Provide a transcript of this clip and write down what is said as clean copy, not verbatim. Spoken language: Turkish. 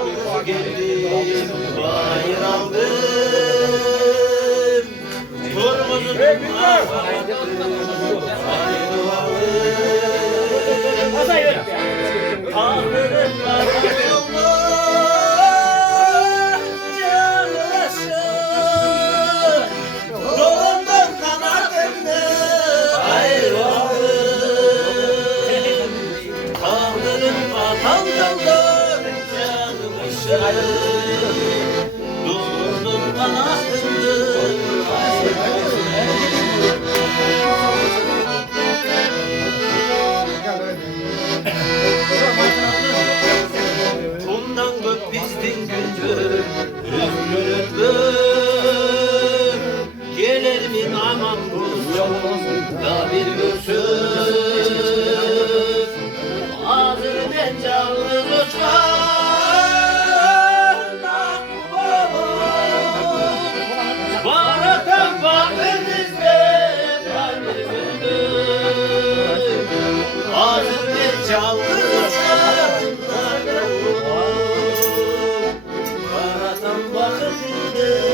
yalnız geldim bayramdır. Kırmızı duvar ağlarım durdum kanatımdır. Kumdan gök pizdin güldür, üzgünündür. Gelir mi aman da bir görsün, ağzından canlı uçar. Varatan vaktimizde kalbimizdir, ağzından canlı uçar. Varatan vaktimizde